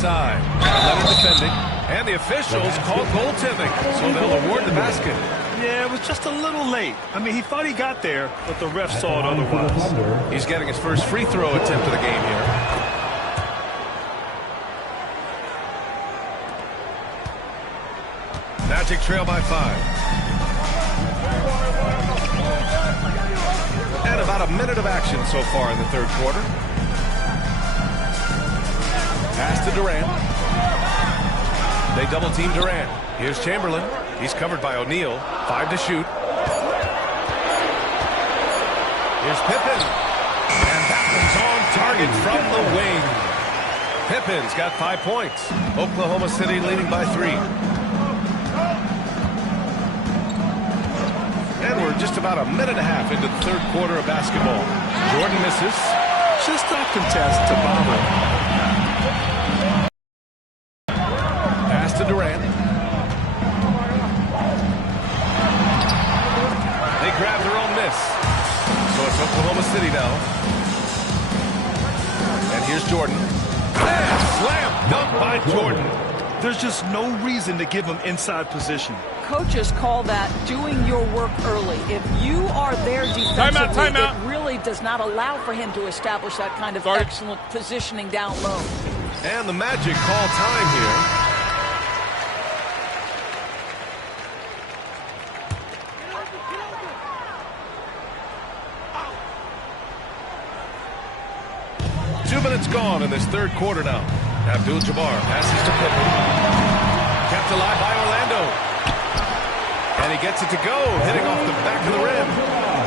side. Leonard defending. And the officials call goaltending, so they'll award the basket. Yeah, it was just a little late. I mean, he thought he got there, but the ref saw it otherwise. He's getting his first free throw attempt of the game here. Magic trail by 5. And about a minute of action so far in the third quarter. Pass to Durant. They double team Durant. Here's Chamberlain. He's covered by O'Neal. 5 to shoot. Here's Pippen. And that one's on target from the wing. Pippen's got 5 points. Oklahoma City leading by 3. And we're just about a minute and a half into the third quarter of basketball. Jordan misses. Just a contest to bother. Pass to Durant. They grab their own miss. So it's Oklahoma City now. And here's Jordan. And slam dunk by Jordan. There's just no reason to give him inside position. Coaches call that doing your work early. If you are there defensively, timeout. it really does not allow for him to establish that kind of excellent positioning down low. And the Magic call time here. Minutes gone in this third quarter now. Abdul-Jabbar passes to Pippen. Kept alive by Orlando. And he gets it to go, hitting off the back of the rim.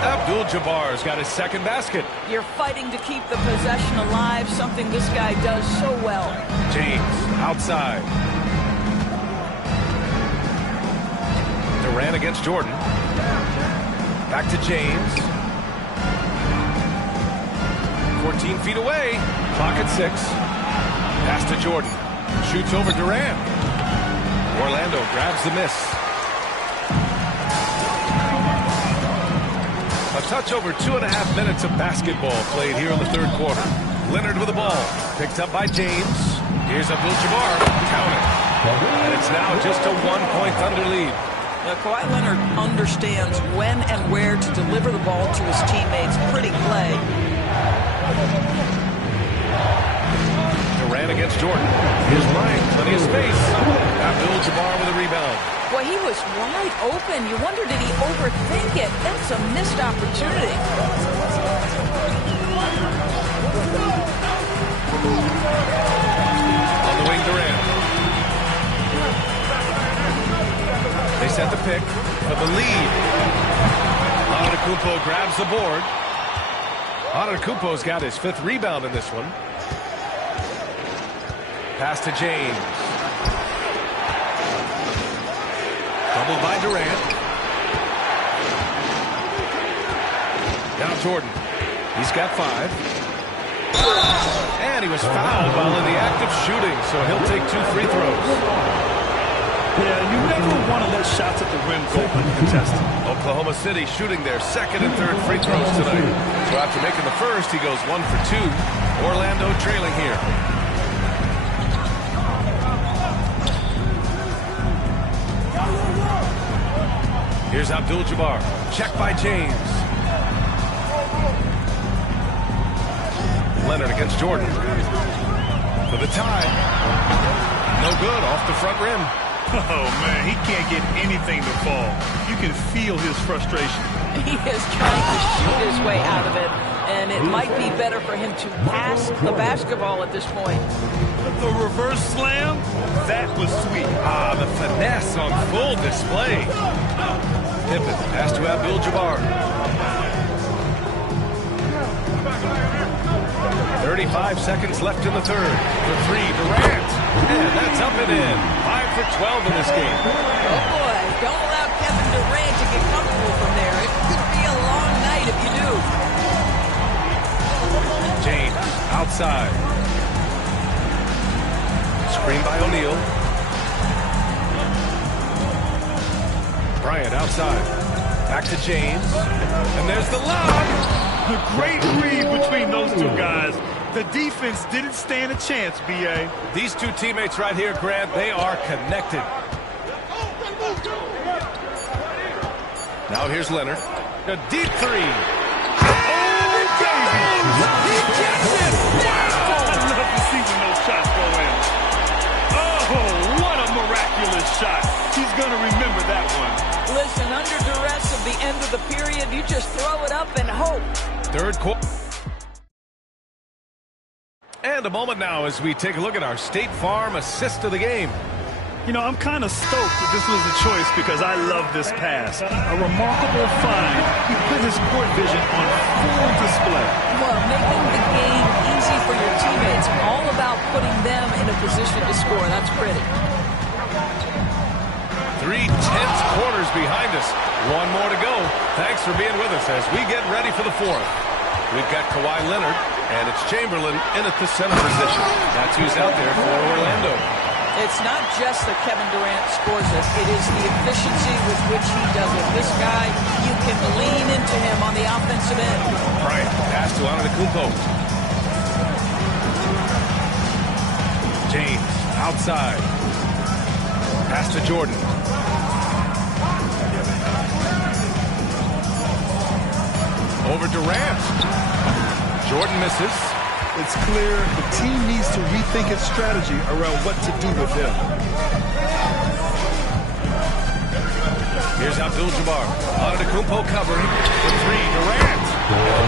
Abdul-Jabbar's got his second basket. You're fighting to keep the possession alive, something this guy does so well. James outside. Durant against Jordan. Back to James. 14 feet away. Clock at 6. Pass to Jordan. Shoots over Durant. Orlando grabs the miss. A touch over 2.5 minutes of basketball played here in the third quarter. Leonard with the ball. Picked up by James. Here's Abdul-Jabbar. Count it. And it's now just a 1-point thunder lead. Now, Kawhi Leonard understands when and where to deliver the ball to his teammates. Pretty play. Durant against Jordan. Here's Bryant, plenty of space. Abdul-Jabbar with a rebound. Boy, he was wide open. You wonder, did he overthink it? That's a missed opportunity. On the wing, Durant. They set the pick for the lead. Antetokounmpo grabs the board. Antetokounmpo's got his 5th rebound in this one. Pass to James. Doubled by Durant. Now Jordan. He's got 5. And he was fouled while in the act of shooting, so he'll take 2 free throws. Yeah, you never want to let shots at the rim go uncontested. Oklahoma City shooting their 2nd and 3rd free throws tonight. So after making the first, he goes 1 for 2. Orlando trailing here. Here's Abdul-Jabbar. Check by James. Leonard against Jordan. For the tie. No good, off the front rim. Oh, man, he can't get anything to fall. You can feel his frustration. He is trying to shoot his way out of it, and it might be better for him to pass the basketball at this point. The reverse slam, that was sweet. Ah, the finesse on full display. Pippen, pass to Abdul-Jabbar. 35 seconds left in the third. For 3, Durant. And that's up and in. 5 for 12 in this game. Oh, boy. Don't allow Kevin Durant to get comfortable from there. It could be a long night if you do. James, outside. Screen by O'Neal. Bryant outside. Back to James. And there's the lob. A great read between those two guys. The defense didn't stand a chance, B.A. These two teammates right here, Grant, they are connected. Now here's Leonard. A deep three. Oh, baby! He gets it! Wow! I love to see when those shots go in. Oh, what a miraculous shot. He's going to remember that one. Listen, under duress of the end of the period, you just throw it up and hope. Third quarter. And a moment now as we take a look at our State Farm assist of the game. You know, I'm kind of stoked that this was a choice because I love this pass. A remarkable find. He put his court vision on full display. Well, making the game easy for your teammates. All about putting them in a position to score. That's pretty. 3 tense quarters behind us. One more to go. Thanks for being with us as we get ready for the fourth. We've got Kawhi Leonard, and it's Chamberlain in at the center position. That's who's out there for Orlando. It's not just that Kevin Durant scores it. It is the efficiency with which he does it. This guy, you can lean into him on the offensive end. Bryant, pass to Antetokounmpo. James, outside. Pass to Jordan. Over Durant. Jordan misses. It's clear the team needs to rethink its strategy around what to do with him. Here's Abdul-Jabbar. Antetokounmpo covering. The three, Durant.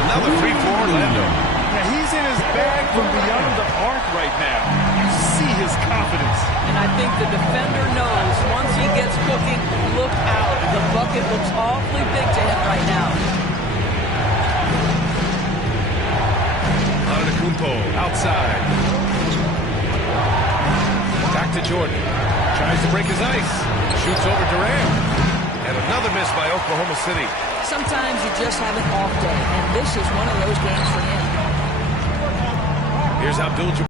Another three for Orlando. Now he's in his bag from beyond the arc right now. You see his confidence. And I think the defender knows once he gets cooking, look out. The bucket looks awfully big to him right now. Antetokounmpo outside. Back to Jordan. Tries to break his ice. Shoots over Durant. And another miss by Oklahoma City. Sometimes you just have an off day, and this is one of those games for him. Here's Abdul-Jabbar.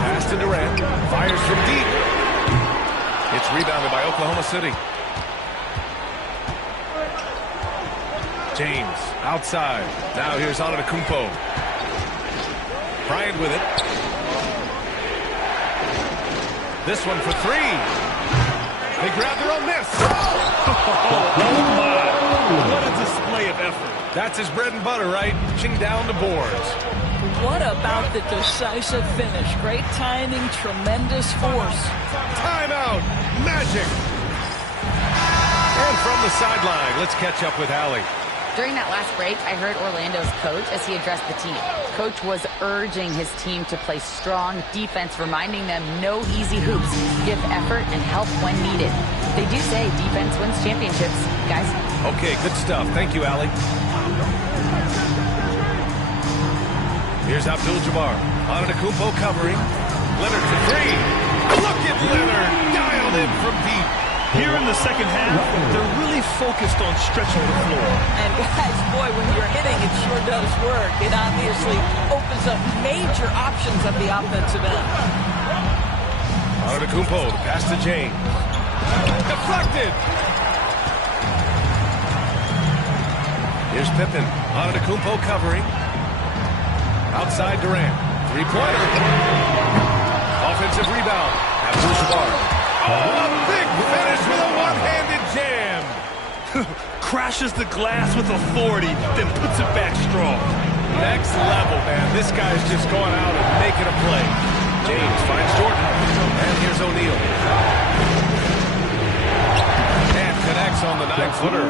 Pass to Durant. Fires from deep. It's rebounded by Oklahoma City. James outside. Now here's Antetokounmpo. Bryant with it. This one for three. They grab their own miss. Oh, my. What a display of effort. That's his bread and butter, right? Ching down the boards. What about the decisive finish? Great timing, tremendous force. Timeout. Magic. And from the sideline, let's catch up with Allie. During that last break, I heard Orlando's coach as he addressed the team. Coach was urging his team to play strong defense, reminding them no easy hoops, give effort, and help when needed. They do say defense wins championships, guys. Okay, good stuff. Thank you, Allie. Here's Abdul-Jabbar. Antetokounmpo covering. Leonard for three. Look at Leonard dialed in from deep. Here in the second half, they're really focused on stretching the floor. And guys, boy, when you're hitting, it sure does work. It obviously opens up major options at the offensive end. Antetokounmpo, pass to James. Deflected. Here's Pippen. Antetokounmpo covering. Outside Durant. Three-pointer. Offensive rebound. Abdul-Jabbar. Oh, a big finish with a one-handed jam. Crashes the glass with authority, then puts it back strong. Next level, man. This guy's just going out and making a play. James finds Jordan. And here's O'Neal. And connects on the 9-footer.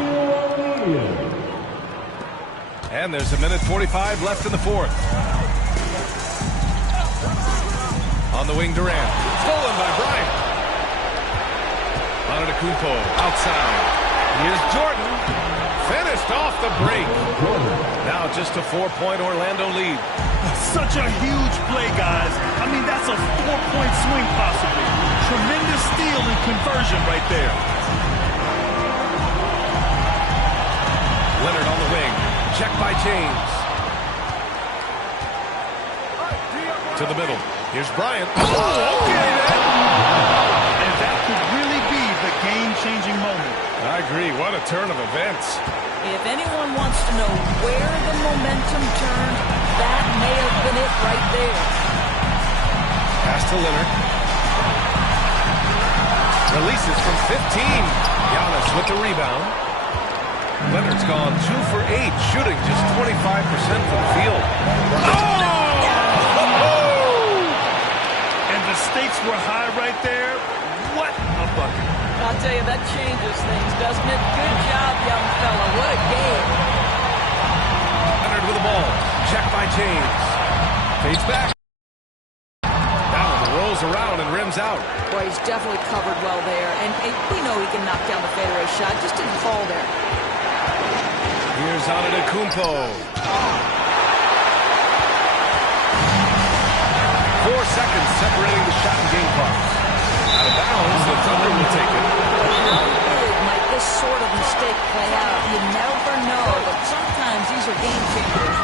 And there's a minute 45 left in the fourth. On the wing, Durant. Stolen by Bryant. Antetokounmpo outside. Here's Jordan. Finished off the break. Now just a 4-point Orlando lead. Such a huge play, guys. I mean, that's a 4-point swing possibly. Tremendous steal and conversion right there. Leonard on the wing. Check by James. To the middle. Here's Bryant. Oh, okay then. And that could really be the game-changing moment. I agree. What a turn of events. If anyone wants to know where the momentum turned, that may have been it right there. Pass to Leonard. Releases from 15. Giannis with the rebound. Leonard's gone 2 for 8, shooting just 25% from the field. And the stakes were high right there. What a bucket. I'll tell you, that changes things, doesn't it? Good job, young fella. What a game. Leonard with the ball. Check by James. Fades back. Down, rolls around and rims out. Boy, he's definitely covered well there. And we know he can knock down the fadeaway shot. Just didn't fall there. Here's Antetokounmpo. 4 seconds separating the shot and game clock. Out of bounds, the Thunder will take it. How big might this sort of mistake play out? You never know, but sometimes these are game changers.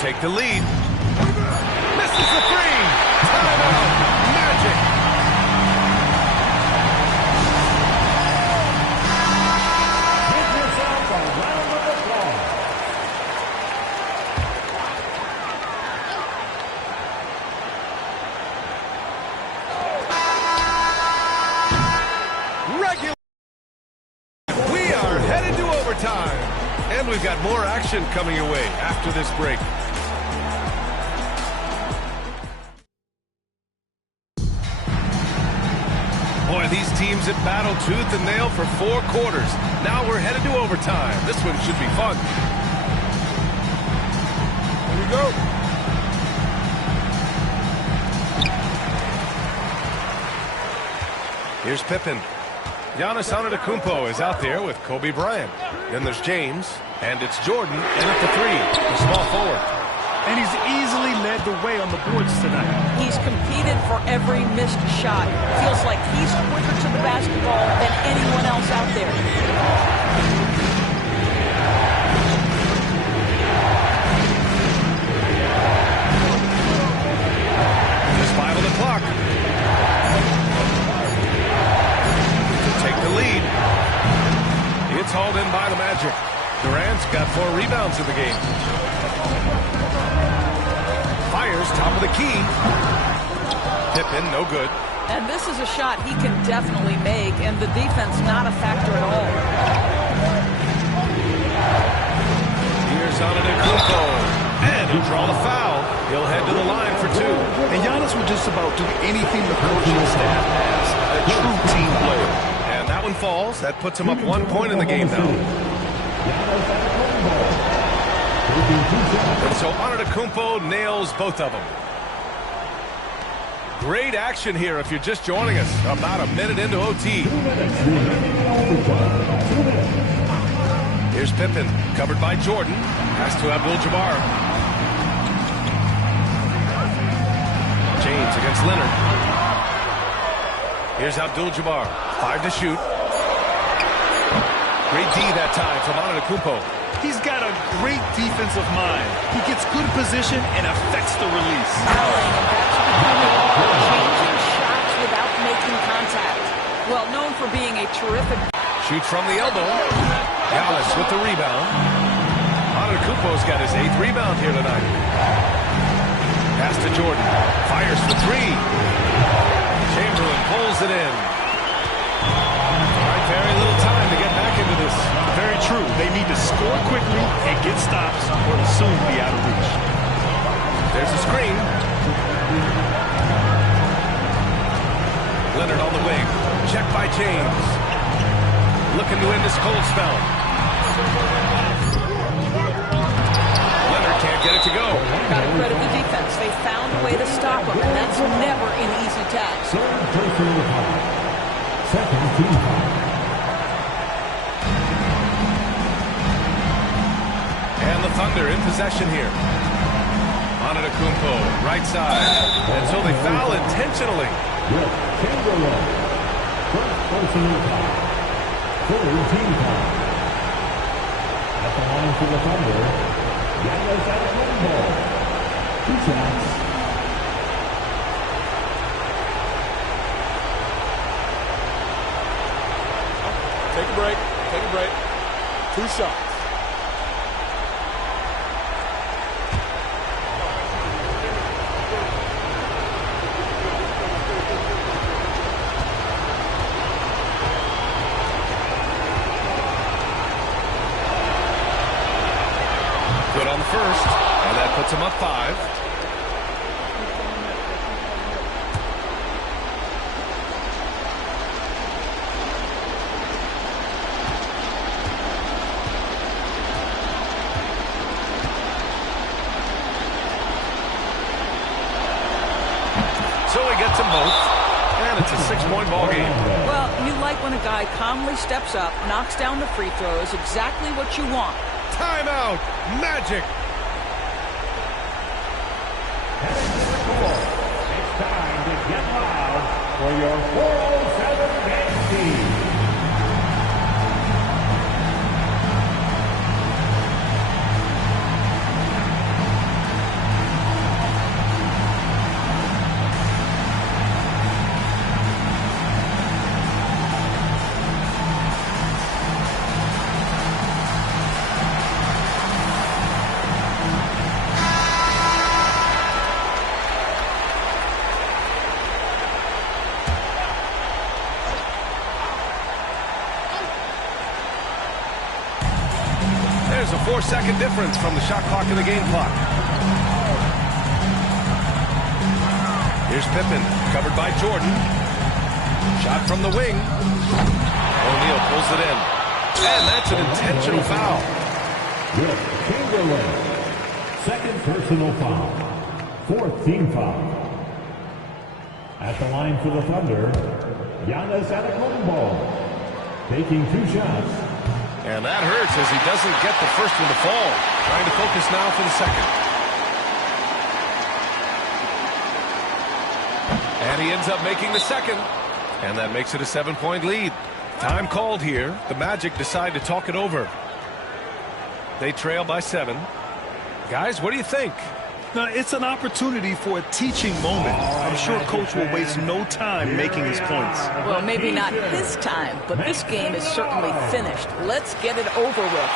Take the lead. Misses the three. Timeout. Magic. Give yourself a round of applause. Regular. We are headed to overtime. And we've got more action coming your way after this break. Boy, these teams have battled tooth and nail for 4 quarters. Now we're headed to overtime. This one should be fun. Here we go. Here's Pippen. Giannis Antetokounmpo is out there with Kobe Bryant. Then there's James, and it's Jordan, and at the 3, the small forward. And he's easily led the way on the boards tonight. He's competed for every missed shot. Feels like he's quicker to the basketball than anyone else out there. Just 5 on the clock. To take the lead. It's hauled in by the Magic. Durant's got 4 rebounds in the game. Fires top of the key. Pippen, no good. And this is a shot he can definitely make, and the defense not a factor at all. Here's Antetokounmpo. And he'll draw the foul. He'll head to the line for 2. And Giannis will just about do anything the coaching staff has. A true team player. And that one falls. That puts him up 1 point in the game now. And so Antetokounmpo nails both of them. Great action here if you're just joining us. About a minute into OT. Here's Pippen, covered by Jordan. Pass to Abdul-Jabbar. James against Leonard. Here's Abdul-Jabbar. 5 to shoot. Great D that time from Antetokounmpo. He's got a great defensive mind. He gets good position and affects the release. Changing shots without making contact. Well, known for being a terrific... Shoots from the elbow. Giannis with the rebound. Antetokounmpo's got his 8th rebound here tonight. Pass to Jordan. Fires for 3. Chamberlain pulls it in. All right, very little time to get back into this. Very true. They need to score quickly and get stops or it'll soon be out of reach. There's a screen. Leonard on the wing. Check by James. Looking to end this cold spell. Leonard can't get it to go. Got to credit the defense. They found a way to stop him, and that's never an easy task. Thunder in possession here. Antetokounmpo, right side. And so they foul intentionally. Wilt Chamberlain. First personal foul. Third team foul. At the line for the Thunder, Giannis Antetokounmpo. 2 shots. Take a break. Take a break. 2 shots. Good on the first, and that puts him up 5. So he gets them both, and it's a 6-point ball game. Well, you like when a guy calmly steps up, knocks down the free throws, exactly what you want. Timeout, Magic. It's time to get loud for your 407 game team. There's a 4-second difference from the shot clock and the game clock. Here's Pippen, covered by Jordan. Shot from the wing. O'Neal pulls it in. And that's an intentional foul. Wilt Chamberlain. Second personal foul. 4th team foul. At the line for the Thunder, Giannis Antetokounmpo. Taking 2 shots. And that hurts as he doesn't get the first one to fall. Trying to focus now for the second. And he ends up making the second. And that makes it a 7-point lead. Time called here. The Magic decide to talk it over. They trail by 7. Guys, what do you think? Now, it's an opportunity for a teaching moment. I'm sure Coach will waste no time making his points. Well, maybe not this time, but this game is certainly finished. Let's get it over with.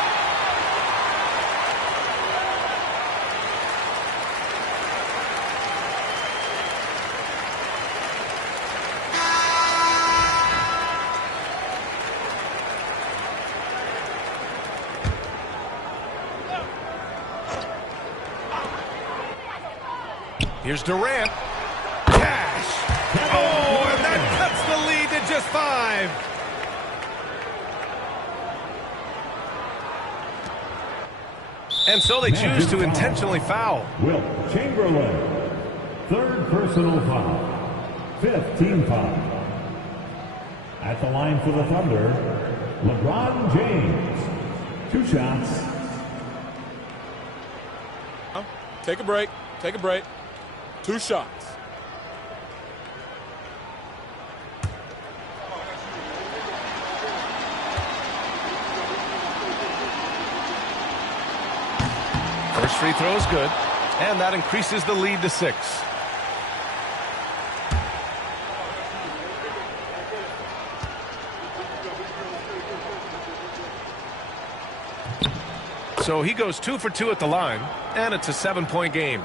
Here's Durant. Cash. Oh, and that cuts the lead to just 5. And so they choose to intentionally foul. Wilt Chamberlain. 3rd personal foul. 5th team foul. At the line for the Thunder, LeBron James. 2 shots. Take a break. Take a break. 2 shots. First free throw is good, and that increases the lead to 6. So he goes 2 for 2 at the line, and it's a 7-point game.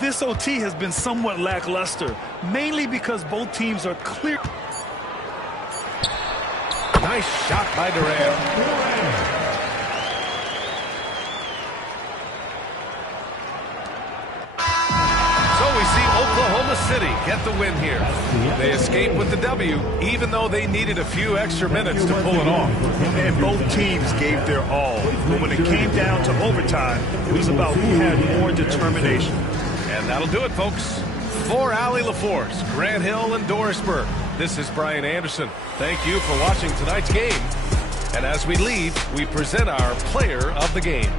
This OT has been somewhat lackluster, mainly because both teams are clear. Nice shot by Durant. So we see Oklahoma City get the win here. They escape with the W, even though they needed a few extra minutes to pull it off. And both teams gave their all. But when it came down to overtime, it was about who had more determination. And that'll do it, folks. For Allie LaForce, Grant Hill, and Doris Burke, this is Brian Anderson. Thank you for watching tonight's game. And as we leave, we present our player of the game.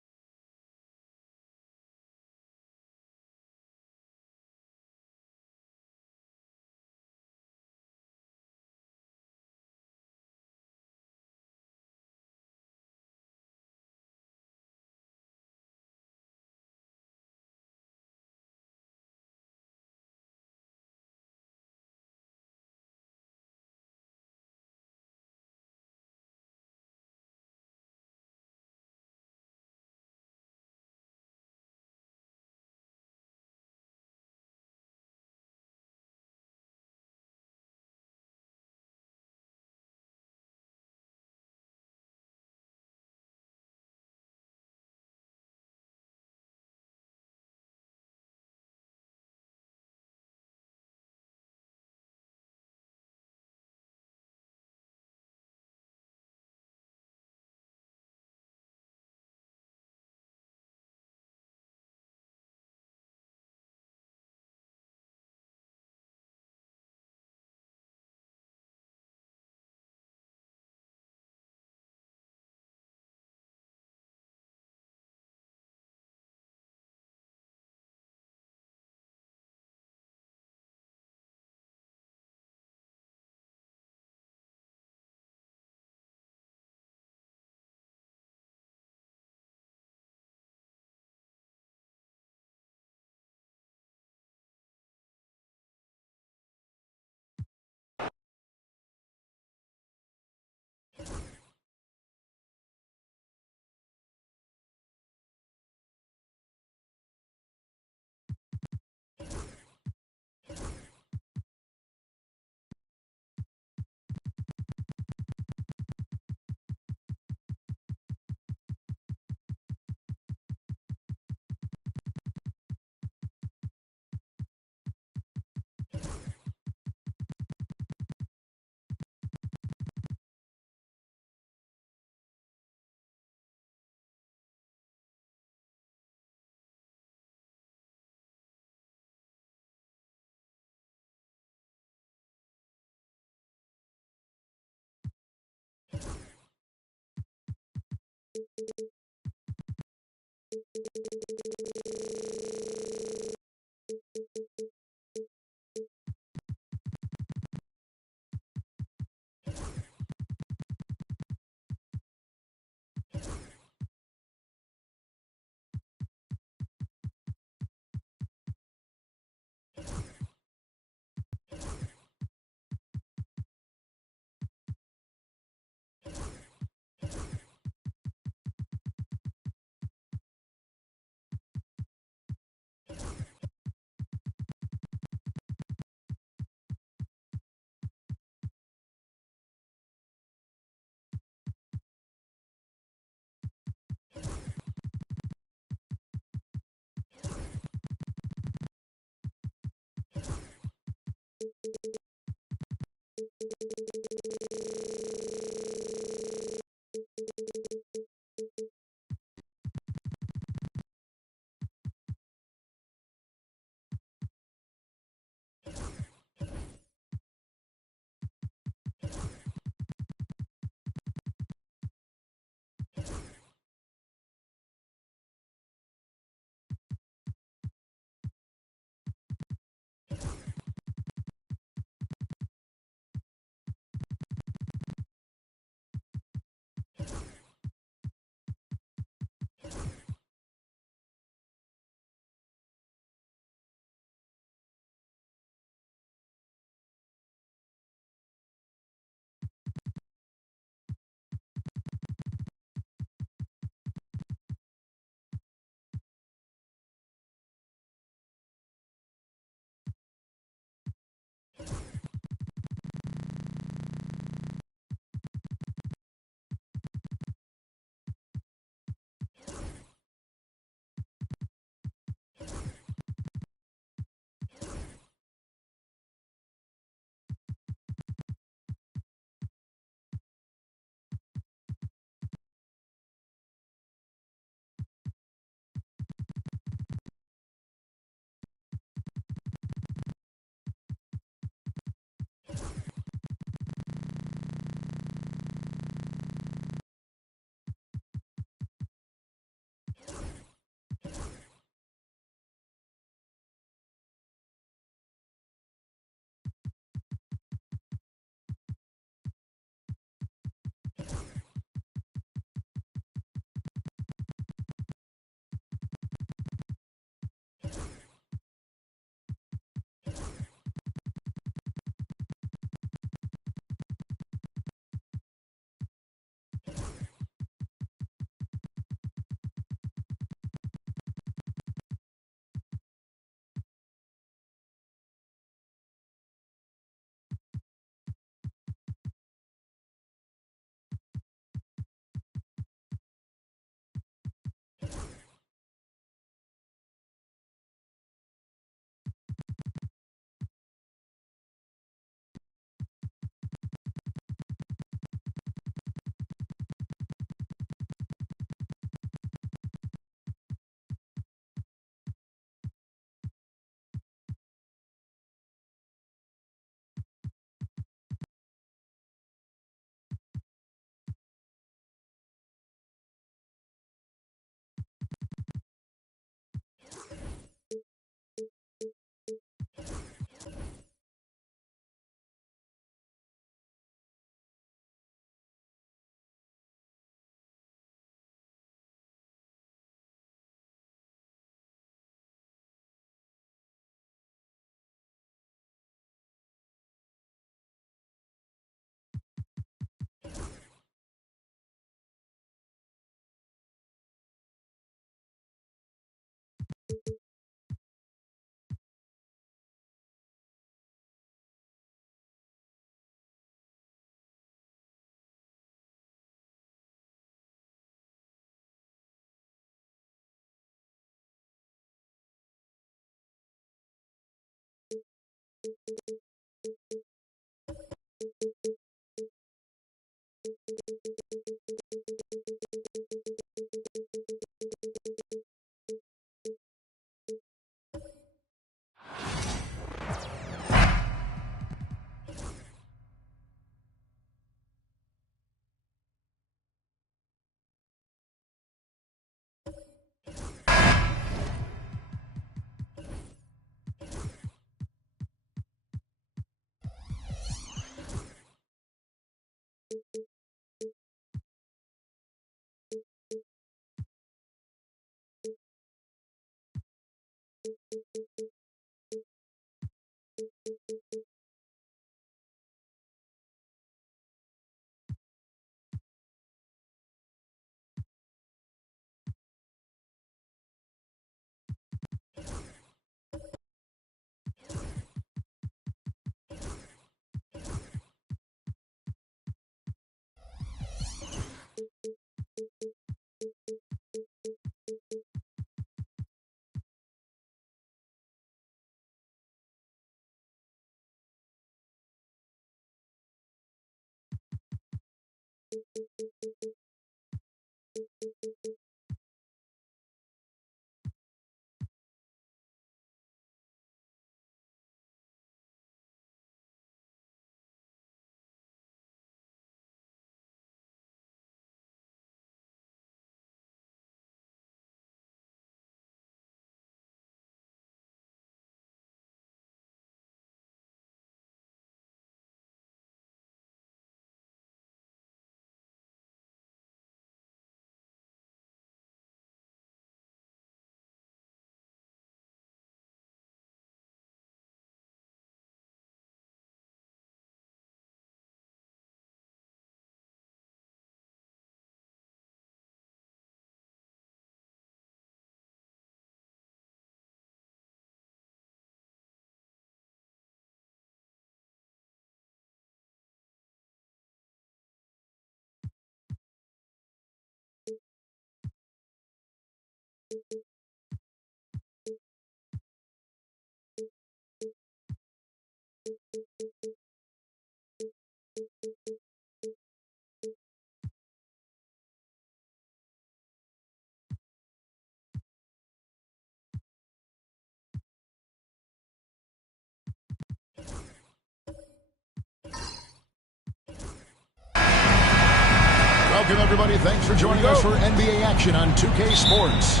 Welcome, everybody. Thanks for joining us for NBA action on 2K Sports.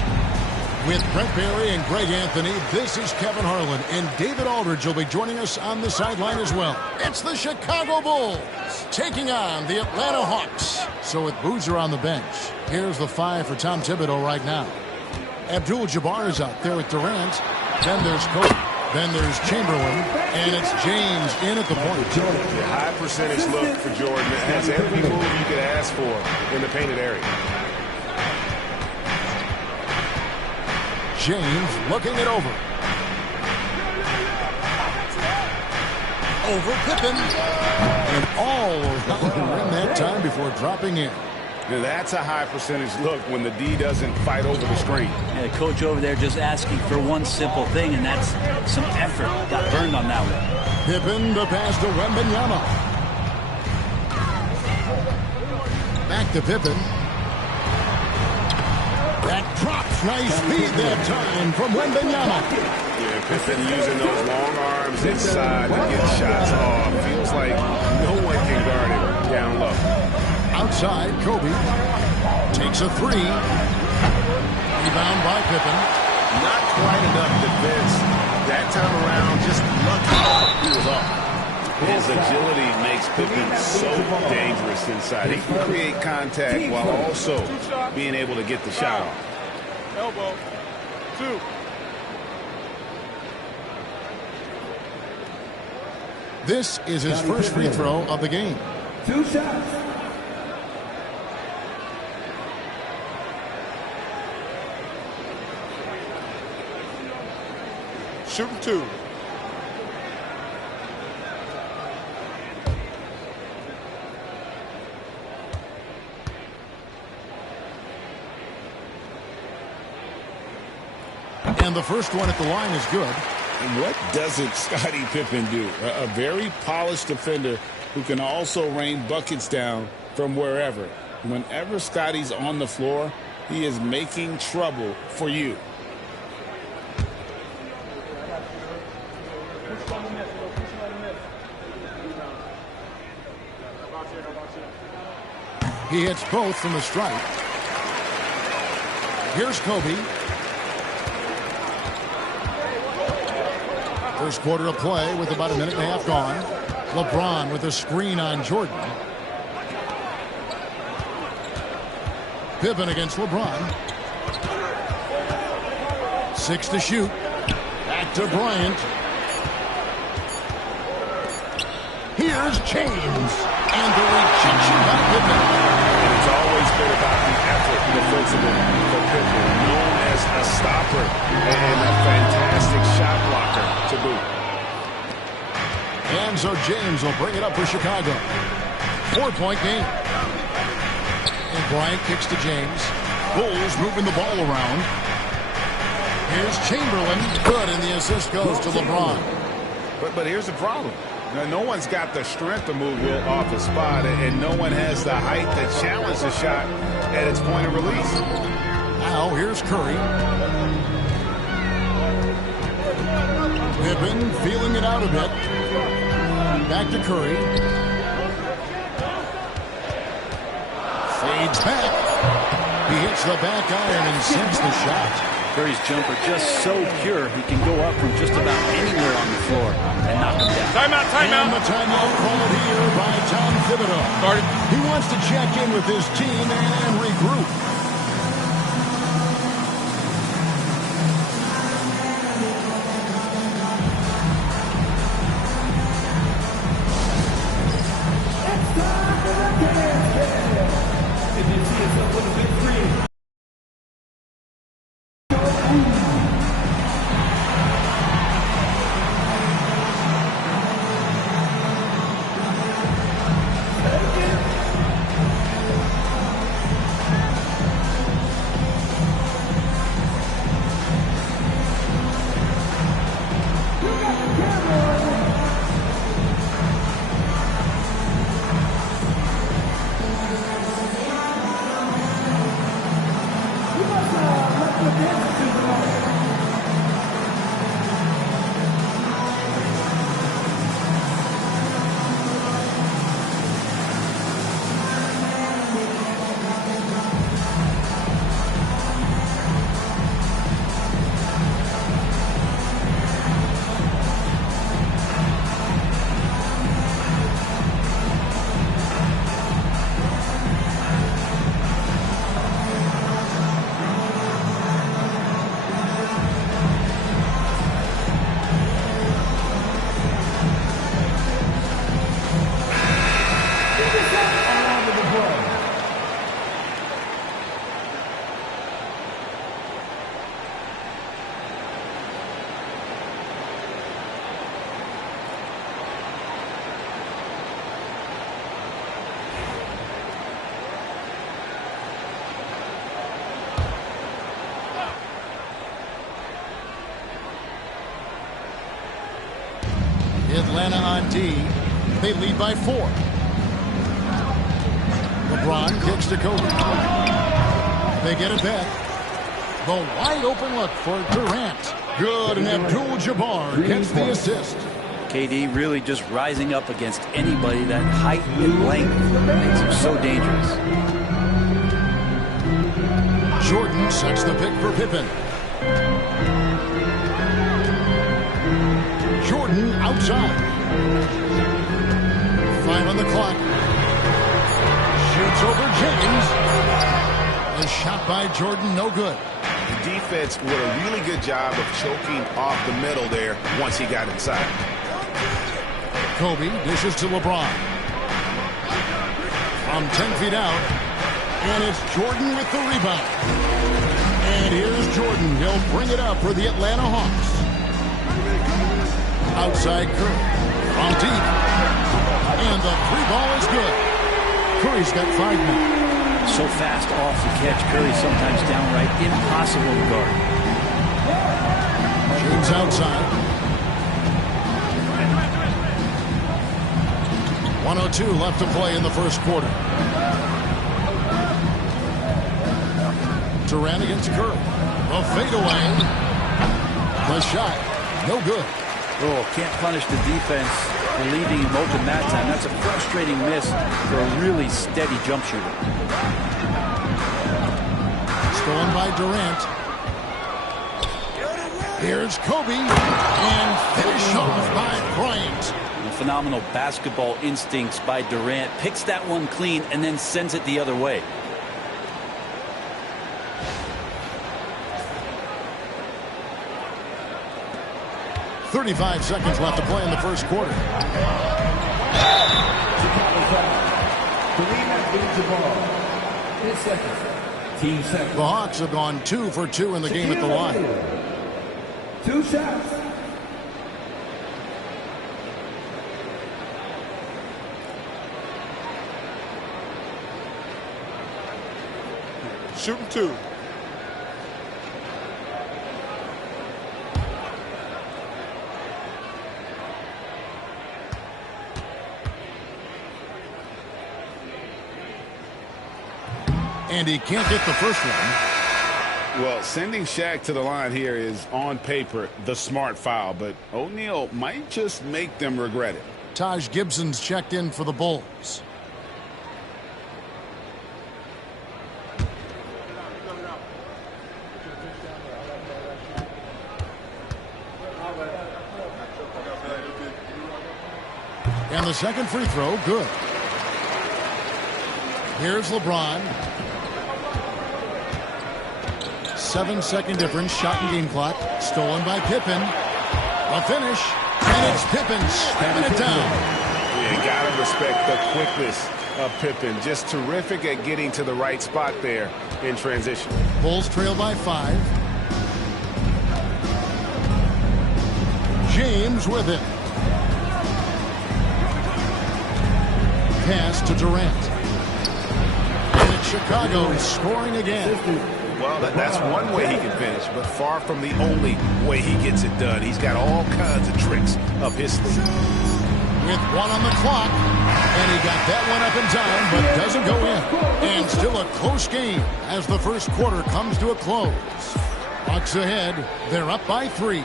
With Brent Barry and Greg Anthony, this is Kevin Harlan, and David Aldridge will be joining us on the sideline as well. It's the Chicago Bulls taking on the Atlanta Hawks. So with Boozer on the bench, here's the 5 for Tom Thibodeau right now. Abdul-Jabbar is out there with Durant. Then there's Kobe. Then there's Chamberlain, and it's James in at the point. A high percentage look for Jordan. It has every move you could ask for in the painted area. James looking it over. Over Pippen. And all around the rim that time before dropping in. Now that's a high percentage look when the D doesn't fight over the screen. Yeah, the coach over there just asking for one simple thing, and that's some effort. Got burned on that one. Pippen to pass to Wembanyama. Back to Pippen. That drops. Nice speed that time from Wembanyama. Yeah, Pippen using those long arms inside to get shots off. Feels like no one can guard him down low. Outside, Kobe takes a 3. Rebound by Pippen. Not quite enough defense. That time around, just lucky he was off. His agility makes Pippen so dangerous inside. He can create contact while also being able to get the shot off. Elbow. 2. This is his first free throw of the game. 2 shots. Shooting 2. And the first one at the line is good. And what doesn't Scottie Pippen do? A very polished defender who can also rain buckets down from wherever. Whenever Scottie's on the floor, he is making trouble for you. He hits both from the stripe. Here's Kobe. First quarter of play with about a minute and a half gone. LeBron with a screen on Jordan. Pippen against LeBron. 6 to shoot. Back to Bryant. Here's James. And the rejection by Pippen. And it's always been about the effort defensively for Pippen, known as a stopper and a fantastic shot blocker to boot. And so James will bring it up for Chicago. 4-point game. And Bryant kicks to James. Bulls moving the ball around. Here's Chamberlain. Good, and the assist goes to LeBron. But here's the problem. No one's got the strength to move Will off the spot, and no one has the height to challenge the shot at its point of release. Now here's Curry. Pippen feeling it out a bit. Back to Curry. Fades back. He hits the back iron and sends the shot. Curry's jumper just so pure, he can go up from just about anywhere on the floor and knock him down. Timeout. And the timeout called here by Tom Thibodeau. Started. He wants to check in with his team and regroup. Atlanta on D. They lead by 4. LeBron kicks to Kobe. They get it back. The wide open look for Durant. Good, and Abdul-Jabbar gets the assist. KD really just rising up against anybody. That height and length makes him so dangerous. Jordan sets the pick for Pippen. Jordan outside. 5 on the clock. Shoots over James. A shot by Jordan, no good. The defense did a really good job of choking off the middle there once he got inside. Kobe dishes to LeBron. From 10 feet out. And it's Jordan with the rebound. And here's Jordan. He'll bring it up for the Atlanta Hawks. Outside Curry. From deep. And the 3-ball is good. Curry's got 5 now. So fast off the catch. Curry sometimes downright impossible to guard. James outside. 1:02 left to play in the first quarter. Durant against Curry. A fadeaway. The shot. No good. Oh, can't punish the defense for leaving him open that time. That's a frustrating miss for a really steady jump shooter. Stolen by Durant. Here's Kobe. And finished off by Bryant. And phenomenal basketball instincts by Durant. Picks that one clean and then sends it the other way. 35 seconds left to play in the first quarter. The Hawks have gone 2 for 2 in the game at the line. 2 shots. Shooting 2. And he can't get the first one. Well, sending Shaq to the line here is, on paper, the smart foul, but O'Neal might just make them regret it. Taj Gibson's checked in for the Bulls. And the second free throw, good. Here's LeBron. 7-second difference, shot and game clock. Stolen by Pippen. A finish, and it's Pippen stepping it down. Yeah, you gotta respect the quickness of Pippen. Just terrific at getting to the right spot there in transition. Bulls trail by 5. James with it. Pass to Durant. And it's Chicago scoring again. Well, that's one way he can finish, but far from the only way he gets it done. He's got all kinds of tricks up his sleeve. With 1 on the clock, and he got that one up in time, but doesn't go in. And still a close game as the first quarter comes to a close. Bucks ahead, they're up by 3.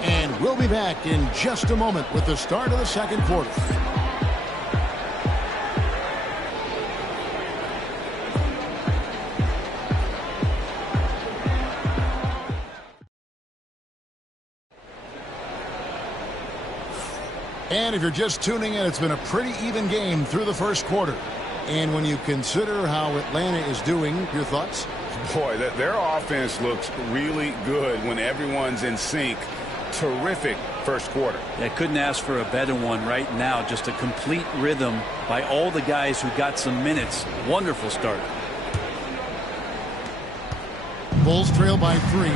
And we'll be back in just a moment with the start of the second quarter. And if you're just tuning in, it's been a pretty even game through the first quarter. And when you consider how Atlanta is doing, your thoughts? Boy, their offense looks really good when everyone's in sync. Terrific first quarter. Yeah, couldn't ask for a better one right now. Just a complete rhythm by all the guys who got some minutes. Wonderful start. Bulls trail by 3.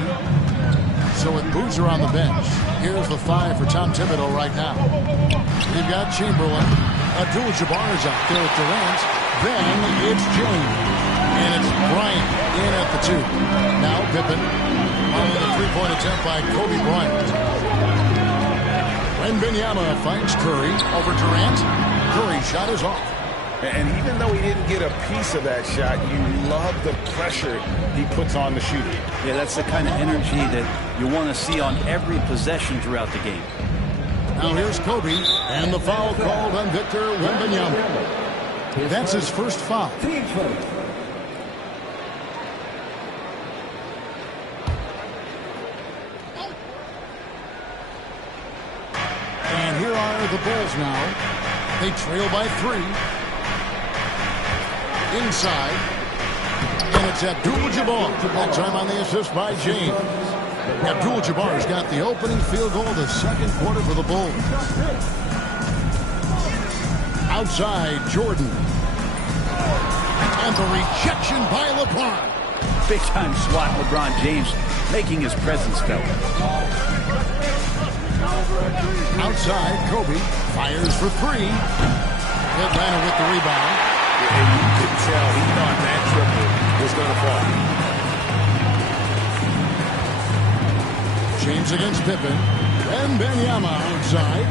So with Boozer on the bench, here's the 5 for Tom Thibodeau right now. We've got Chamberlain. Abdul-Jabbar is out there with Durant. Then it's James. And it's Bryant in at the 2. Now Pippen on the three-point attempt by Kobe Bryant. Wembanyama finds Curry over Durant. Curry's shot is off. And even though he didn't get a piece of that shot, you love the pressure he puts on the shooter. Yeah, that's the kind of energy that you want to see on every possession throughout the game. Now here's Kobe, and the foul called on Victor Wembanyama. That's his first foul. And here are the Bulls now. They trail by 3. Inside. And it's Abdul-Jabbar. That time on the assist by James. Abdul-Jabbar's got the opening field goal of the second quarter for the Bulls. Outside, Jordan. And the rejection by LeBron. Big-time swat, LeBron James making his presence felt. Outside, Kobe fires for 3. Atlanta with the rebound. And you could tell he thought that triple was going to fall. James against Pippen. And Wembanyama outside.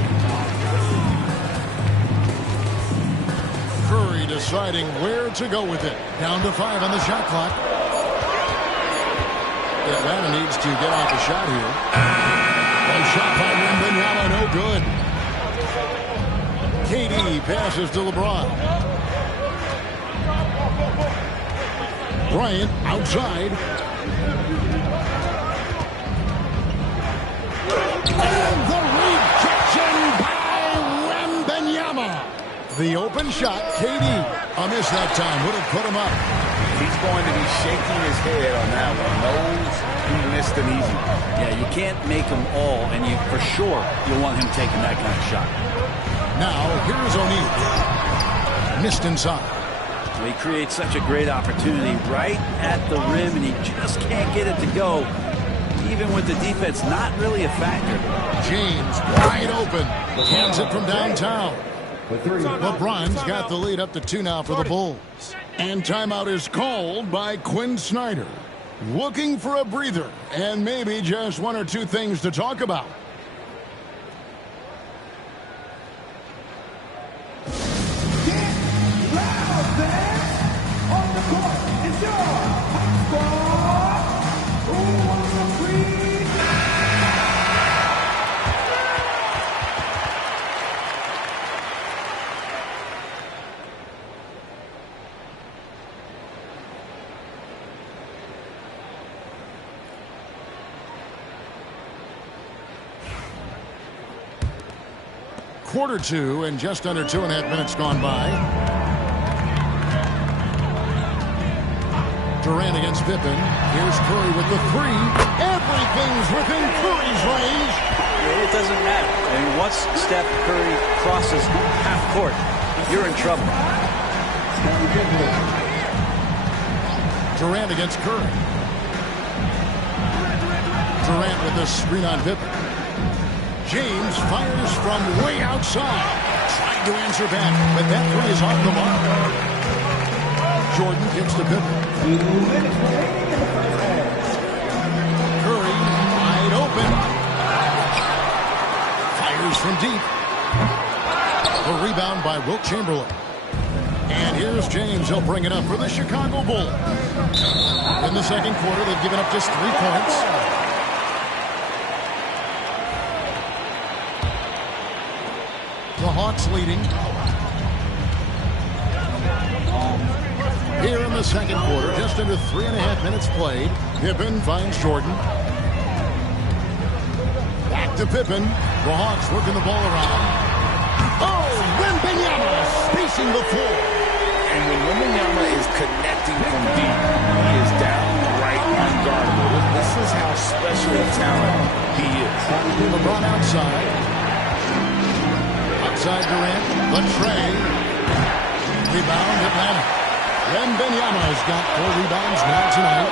Curry deciding where to go with it. Down to 5 on the shot clock. Atlanta needs to get off a shot here. One shot by Wembanyama, no good. KD passes to LeBron. Bryant outside. And the rejection by Wembanyama. The open shot, KD. A miss that time would have put him up. He's going to be shaking his head on that one. Knows he missed an easy one. Yeah, you can't make them all, and you for sure you'll want him taking that kind of shot. Now, here's O'Neal. Missed inside. Well, he creates such a great opportunity right at the rim, and he just can't get it to go, even with the defense not really a factor. James wide open. Cans it from downtown. LeBron's got the lead up to 2 now for the Bulls. And timeout is called by Quinn Snyder. Looking for a breather and maybe just 1 or 2 things to talk about. On the court is your hot squad. Who wants to breathe? Quarter 2 and just under 2.5 minutes gone by. Durant against Pippen. Here's Curry with the 3. Everything's within Curry's range. It doesn't matter. I mean, once Steph Curry crosses half court, you're in trouble. Durant against Curry. Durant with the screen on Pippen. James fires from way outside. Trying to answer back, but that 3 is off the mark. Jordan kicks to Pippen. Curry wide open. Fires from deep. The rebound by Wilt Chamberlain. And here's James. He'll bring it up for the Chicago Bulls. In the second quarter, they've given up just 3 points. The Hawks leading. Here in the second quarter, just under 3.5 minutes played. Pippen finds Jordan. Back to Pippen. The Hawks working the ball around. Oh, Wembanyama spacing the floor. And when Wembanyama is connecting from deep, he is downright unguardable. This is how special a talent he is. LeBron outside. Outside Durant. Latrey. Rebound Atlanta. Wembanyama's got 4 rebounds now tonight.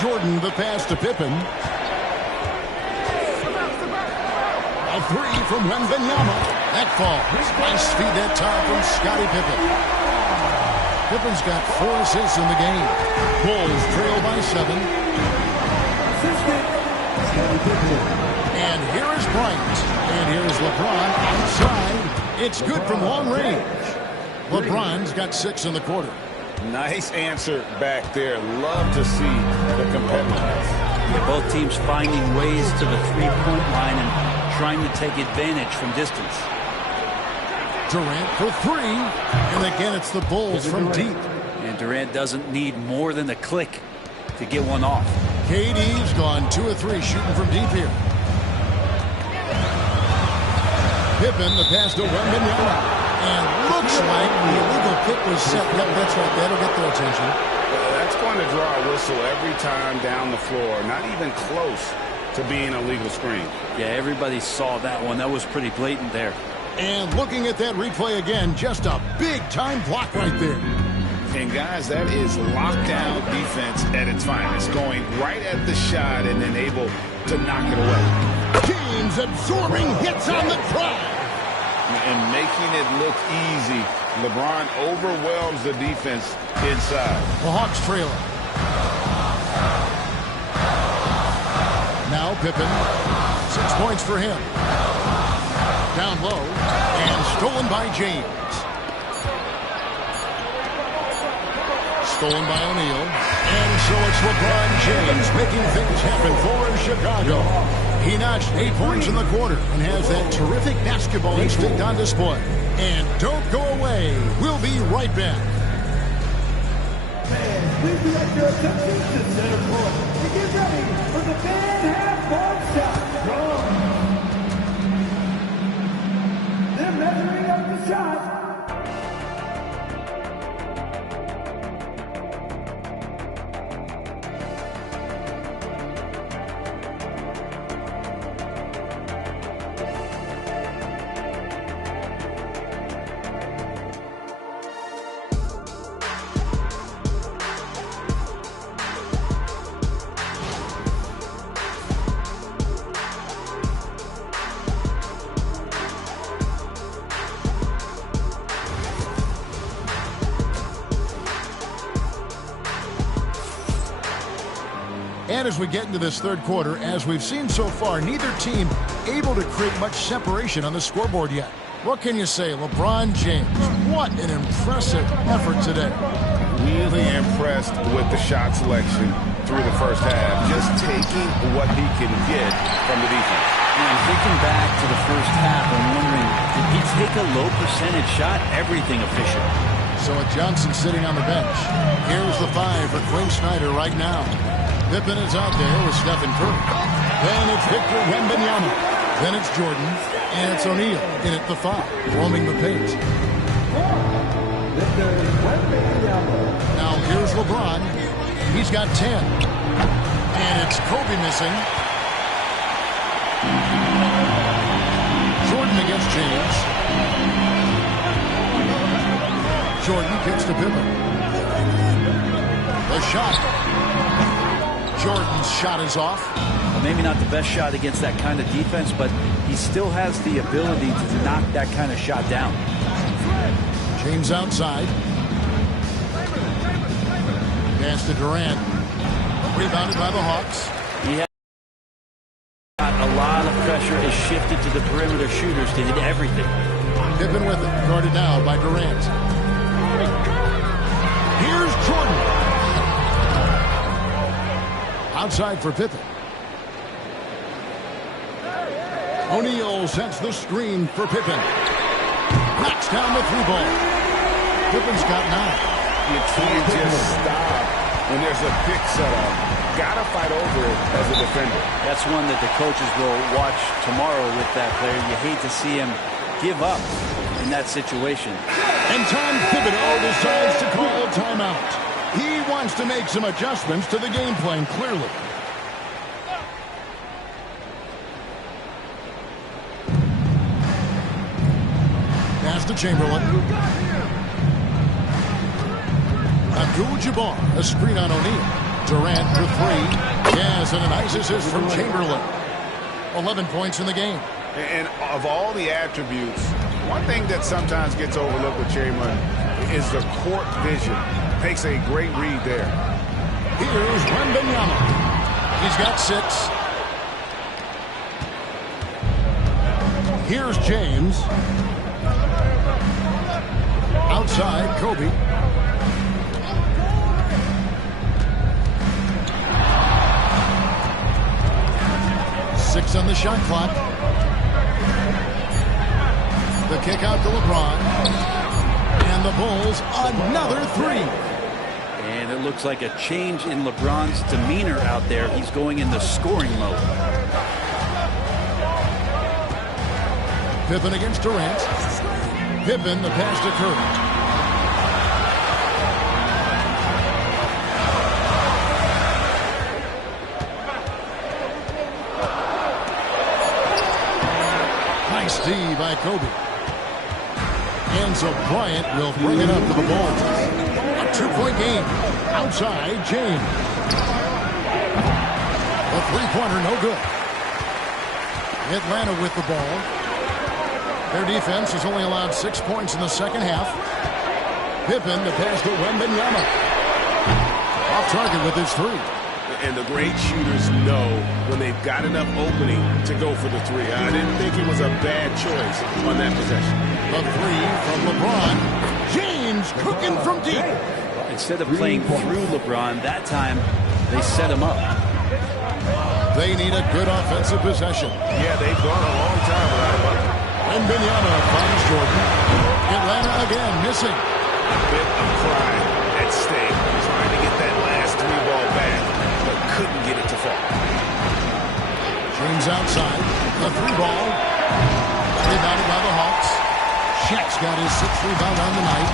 Jordan the pass to Pippen. A 3 from Wembanyama. That falls. Nice feed that time from Scottie Pippen. Pippen's got 4 assists in the game. Bulls trail by 7. And here is Bryant. And here's LeBron outside. It's good from long range. LeBron's got 6 in the quarter. Nice answer back there. Love to see the competitiveness. Yeah, both teams finding ways to the three-point line and trying to take advantage from distance. Durant for 3. And again, it's the Bulls from deep. And Durant doesn't need more than a click to get one off. KD's gone 2 of 3 shooting from deep here. Pippen, the pass to Wembanyama. And looks like the illegal kick was set. Yep, that's right. That'll get their attention. That's going to draw a whistle every time down the floor. Not even close to being a legal screen. Yeah, everybody saw that one. That was pretty blatant there. And looking at that replay again, just a big-time block right there. And, guys, that is lockdown defense at its finest. Going right at the shot and then able to knock it away. James absorbing hits on the drive. And making it look easy. LeBron overwhelms the defense inside. The Hawks trailing. Now Pippen. 6 points for him. Down low. And stolen by James. Stolen by O'Neal. And so it's LeBron James making things happen for Chicago. He notched 8 points in the quarter and has that terrific basketball instinct on display. And don't go away. We'll be right back. Fans, please direct your attention to center court to get ready for the fan half-court shot. They're measuring up the shot. again, as we get into this third quarter, as we've seen so far, neither team able to create much separation on the scoreboard yet. What can you say? LeBron James, what an impressive effort today. Really impressed with the shot selection through the first half. Just taking what he can get from the defense. And thinking back to the first half, I'm wondering, did he take a low percentage shot? Everything efficient. So Johnson sitting on the bench. Here's the 5 for Quinn Snyder right now. Pippen is out there with Stephen Curry. Then it's Victor Wembanyama. Then it's Jordan. And it's O'Neal in at the 5, roaming the paint. Now here's LeBron. He's got 10. And it's Kobe missing. Jordan against James. Jordan kicks to Pippen. The shot. Jordan's shot is off. Well, maybe not the best shot against that kind of defense, but he still has the ability to knock that kind of shot down. James outside. Pass to Durant. Rebounded by the Hawks. He has a lot of pressure is shifted to the perimeter shooters to hit everything. Pippen with it. Guarded now by Durant. Here's Jordan. Outside for Pippen. O'Neal sets the screen for Pippen. Knocks down the 3-ball. Pippen's got 9. You can't just stop when there's a pick set up. Gotta fight over it as a defender. That's one that the coaches will watch tomorrow with that player. You hate to see him give up in that situation. And Tom Thibodeau decides to call a timeout. He wants to make some adjustments to the game plan, clearly. Pass to Chamberlain. Abdul-Jabbar, a screen on O'Neal. Durant for 3. Yes, and a nice assist from Chamberlain. 11 points in the game. And of all the attributes, one thing that sometimes gets overlooked with Chamberlain is the court vision. Makes a great read there. Here's Wembanyama. He's got 6. Here's James. Outside, Kobe. Six on the shot clock. The kick out to LeBron. And the Bulls, another 3. And it looks like a change in LeBron's demeanor out there. He's going into scoring mode. Pippen against Durant. Pippen, the pass to Curry. Nice D by Kobe. And so Bryant will bring it up to the Bulls. A 2-point game. Outside, James. The 3-pointer, no good. Atlanta with the ball. Their defense has only allowed 6 points in the second half. Pippen, the pass to Wembanyama. Off target with his 3. And the great shooters know when they've got enough opening to go for the 3. I didn't think it was a bad choice on that possession. The 3 from LeBron. James cooking from deep. Instead of playing through LeBron, that time they set him up. They need a good offensive possession. Yeah, they've gone a long time without a bucket. Wembanyama finds Jordan. Atlanta again missing. A bit of pride at stake, trying to get that last 3-ball back, but couldn't get it to fall. James outside. The 3-ball. Rebounded by the Hawks. Shaq's got his 6th rebound on the night.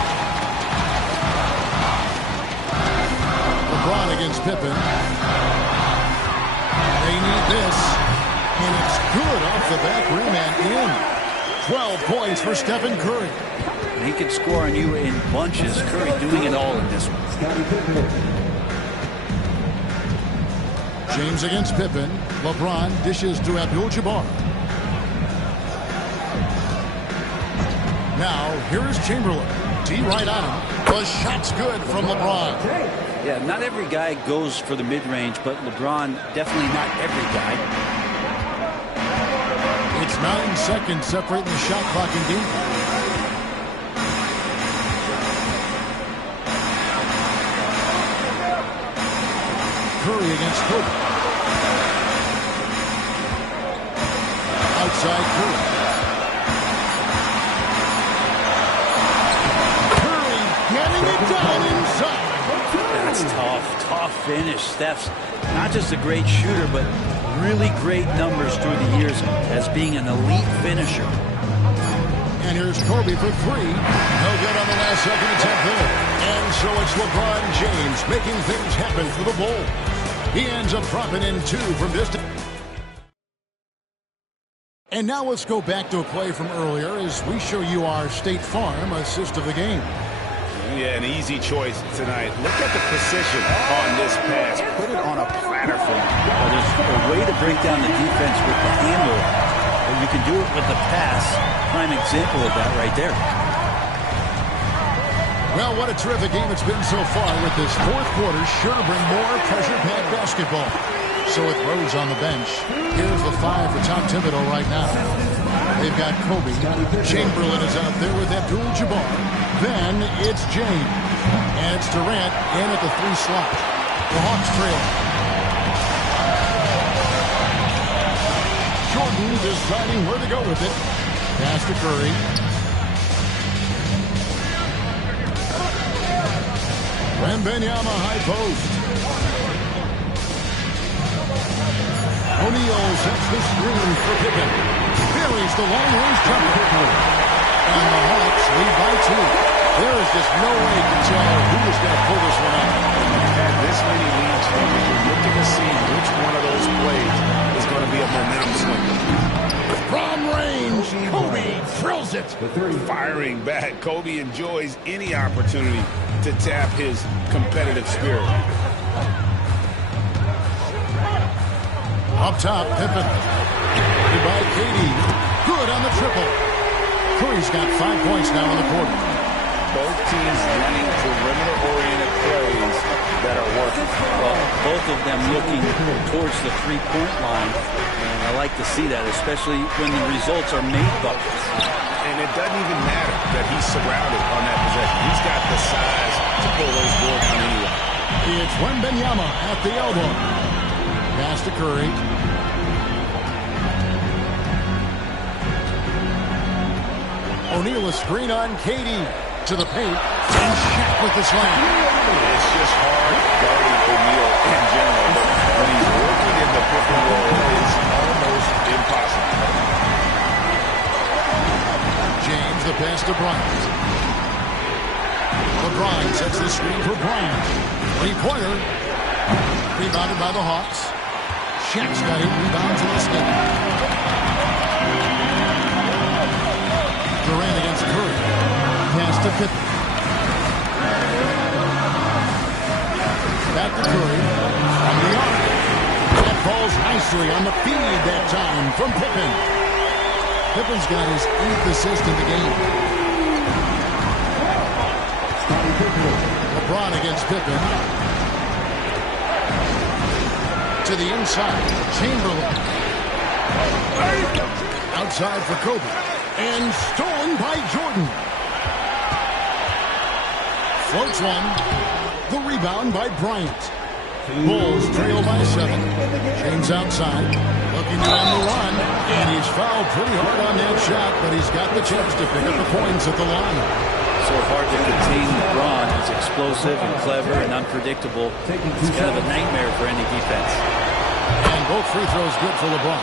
LeBron against Pippen. They need this. And it's good off the back rim and in. 12 points for Stephen Curry. He can score on you in bunches. Curry doing it all in this one. James against Pippen. LeBron dishes to Abdul-Jabbar. Now, here is Chamberlain. D right on him. The shot's good from LeBron. Yeah, not every guy goes for the mid-range, but LeBron definitely not every guy. It's 9 seconds separating the shot clock and game. Curry against Kobe. Outside Curry. Curry getting it done inside. That's tough finish. Steph's not just a great shooter, but really great numbers through the years as being an elite finisher. And here's Kobe for three. No good on the last second attempt there. And so it's LeBron James making things happen for the Bulls. He ends up dropping in 2 from distance. And now let's go back to a play from earlier as we show you our State Farm assist of the game. Yeah, an easy choice tonight. Look at the precision on this pass. Put it on a platter for him. Well, there's a way to break down the defense with the handle, but you can do it with the pass. Prime example of that right there. Well, what a terrific game it's been so far, with this fourth quarter sure to bring more pressure-packed basketball. So with Rose on the bench, here's the 5 for Tom Thibodeau right now. They've got Kobe. Chamberlain is out there with Abdul-Jabbar. Then it's James. And it's Durant in at the 3 slot. The Hawks trail. Jordan deciding where to go with it. Pass to Curry. Wembanyama high post. O'Neal sets the screen for Pippen. Buries the long-range jumper. And the Hawks lead by 2. There is just no way to tell who is going to pull this one out. At this many leads, you're looking to see which one of those plays is going to be a momentum swing. From range, Kobe drills it. Firing back, Kobe enjoys any opportunity to tap his competitive spirit. Up top, Pippen. By Katie. Good on the triple. Curry's got 5 points now in the quarter. Both teams running perimeter-oriented plays that are working. Well, both of them looking towards the three-point line. And I like to see that, especially when the results are made buckets. And it doesn't even matter that he's surrounded on that possession. He's got the size to pull those boards on anyway. It's Wembanyama at the elbow. Pass to Curry. O'Neal a screen on Katie. To the paint. And Shaq with the slam. It's just hard guarding O'Neal in general, but when he's working in the pick and roll, it's almost impossible. James, the pass to Bryant. LeBron sets the screen for Bryant. 3-pointer. Rebounded by the Hawks. Shaq's got 8 rebounds in this game. Durant against Curry. Pass to Pippen. Back to Curry. From the arc. That falls nicely on the feed that time from Pippen. Pippen's got his 8th assist in the game. LeBron against Pippen. To the inside. Chamberlain. Outside for Kobe. And stolen by Jordan. Floats one. The rebound by Bryant. Bulls trail by 7. James outside. Looking to end the run. And he's fouled pretty hard on that shot, but he's got the chance to pick up the points at the line. So hard to contain LeBron. He's explosive and clever and unpredictable. It's kind of a nightmare for any defense. And both free throws good for LeBron.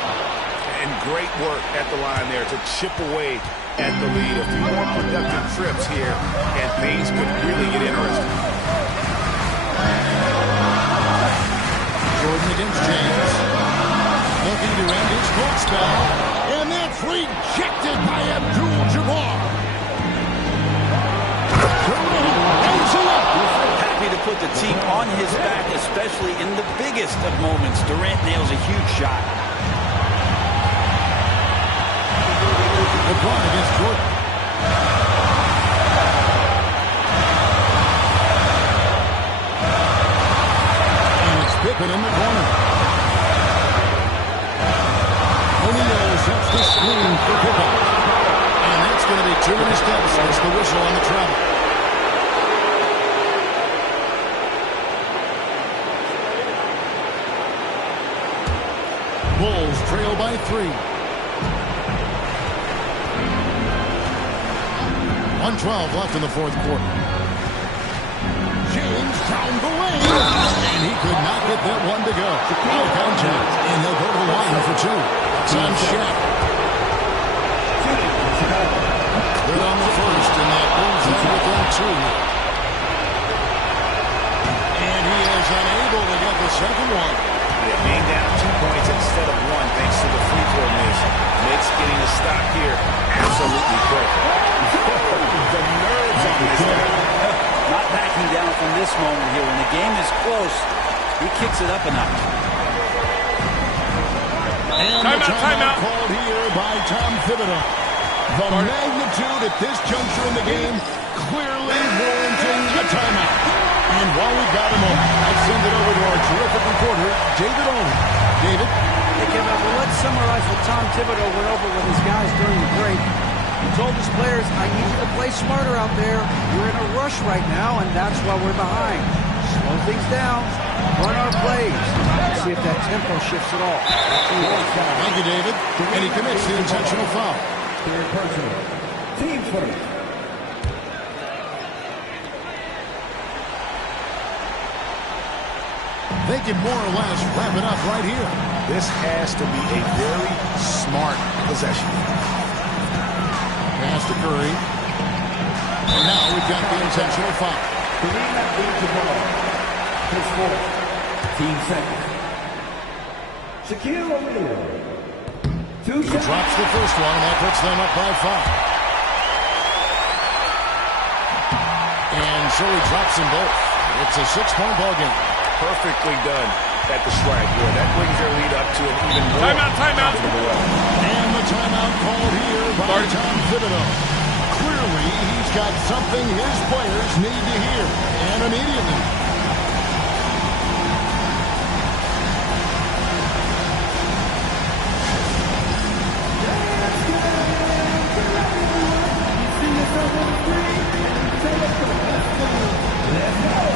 And great work at the line there to chip away at the lead. A few more productive trips here, and things could really get interesting. Jordan against James. Looking to end his court spell. And that's rejected by Abdul-Jabbar. Happy to put the team on his back, especially in the biggest of moments. Durant nails a huge shot. LeBron against Jordan. open in the corner. O'Neal sets the screen for pickup. And that's going to be too many steps. It's the whistle on the travel. Bulls trail by 3. 1:12 left in the fourth quarter. James found the lane, and he could not get that one to go. Out of contact, and he'll go to the line for 2. It's on Shaq. Good on the first, and that brings them within 2. And he is unable to get the second one. Yeah, being down 2 points instead of 1 thanks to the free throw miss makes getting a stop here absolutely perfect. The nerves on this guy. Not backing down from this moment here. When the game is close, he kicks it up a notch. And timeout called here by Tom Thibodeau. The magnitude at this juncture in the game clearly warranting a timeout. And while we've got a moment, I'll send it over to our terrific reporter, David Owen. David? Hey, Kevin, well, let's summarize what Tom Thibodeau went over with his guys during the break. He told his players, I need you to play smarter out there. We're in a rush right now, and that's why we're behind. Slow things down, run our plays, and see if that tempo shifts at all. Thank you, David. And he commits the intentional foul. Third personal. Team first. They can more or less wrap it up right here. This has to be a very smart possession. Pass to Curry. And now we've got the intentional foul. Kareem Abdul-Jabbar. His fourth. Team second. Shaquille O'Neal. 2 He shots. drops the first one, and that puts them up by 5. And so he drops them both. It's a 6-point ball game. Perfectly done at the strike. Boy, that brings their lead up to an even more Timeout. And the timeout called here by Tom Thibodeau. Clearly, he's got something his players need to hear, and immediately. See yourself on the screen and say it for the best team. Let's go.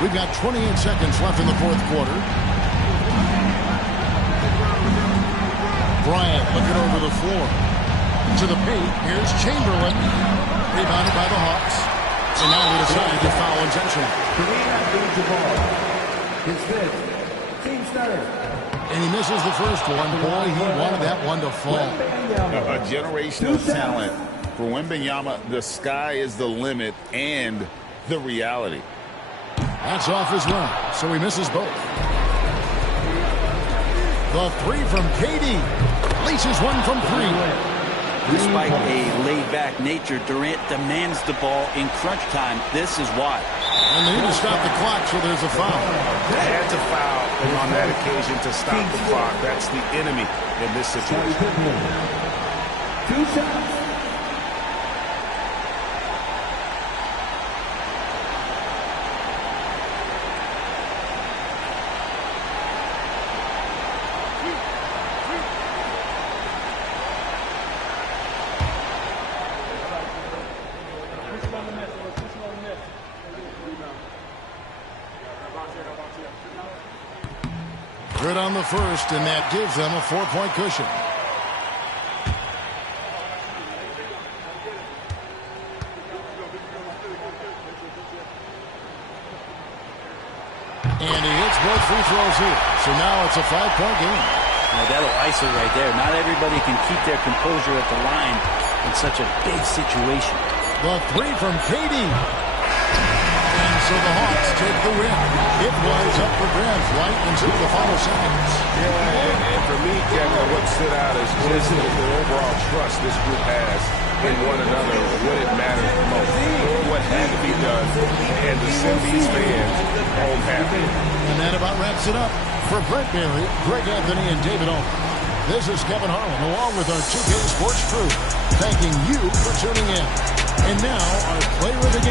We've got 28 seconds left in the fourth quarter. Bryant looking over the floor. To the paint. Here's Chamberlain. Rebounded by the Hawks. And now we decide to foul intentional. Kareem Abdul-Jabbar. His fifth. Team third. And he misses the first one. Boy, he wanted that one to fall. A generational talent. For Wembanyama, the sky is the limit and the reality. That's off as well, so he misses both. The three from KD. Laces one from 3. Despite a laid-back nature, Durant demands the ball in crunch time. This is why. And they need to stop the clock, so there's a foul. They had to foul on that occasion to stop the clock. That's the enemy in this situation. 2 shots. Good on the first, and that gives them a 4-point cushion. And he hits both free throws here. So now it's a 5-point game. Now that'll ice it right there. Not everybody can keep their composure at the line in such a big situation. The three from KD. And so the Hawks take the win. It was up for grabs right into the final seconds. Yeah, and for me, Kevin, what stood out is just the overall trust this group has in one another when it matters the most. Doing what had to be done and to send these fans home happy. And that about wraps it up. For Brent Barry, Greg Anthony, and David Aldridge, this is Kevin Harlan along with our 2K Sports crew, thanking you for tuning in. And now, our player of the game.